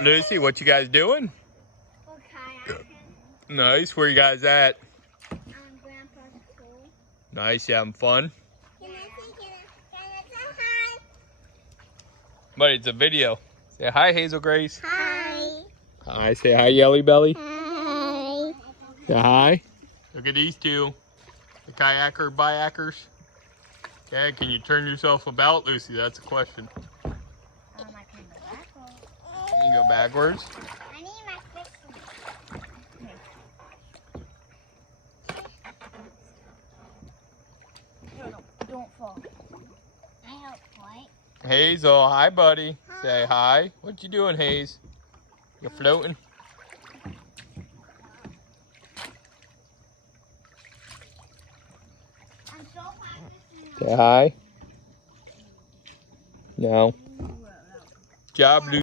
Lucy, what you guys doing? We're kayaking. Nice. Where you guys at? Grandpa's pool. Nice. You having fun? Can I say hi? But it's a video. Say hi, Hazel Grace. Hi. Hi. Say hi, Yelly Belly. Hi. Say hi. Look at these two. The kayakers. Okay, can you turn yourself about, Lucy? That's a question. I can go backwards. Can you go backwards? I need my fish. No, don't fall. I help fight. Hazel, hi, buddy. Hi. Say hi. What you doing, Haze? You're floating? I'm so practicing. Say hi. No. Job, Lucy.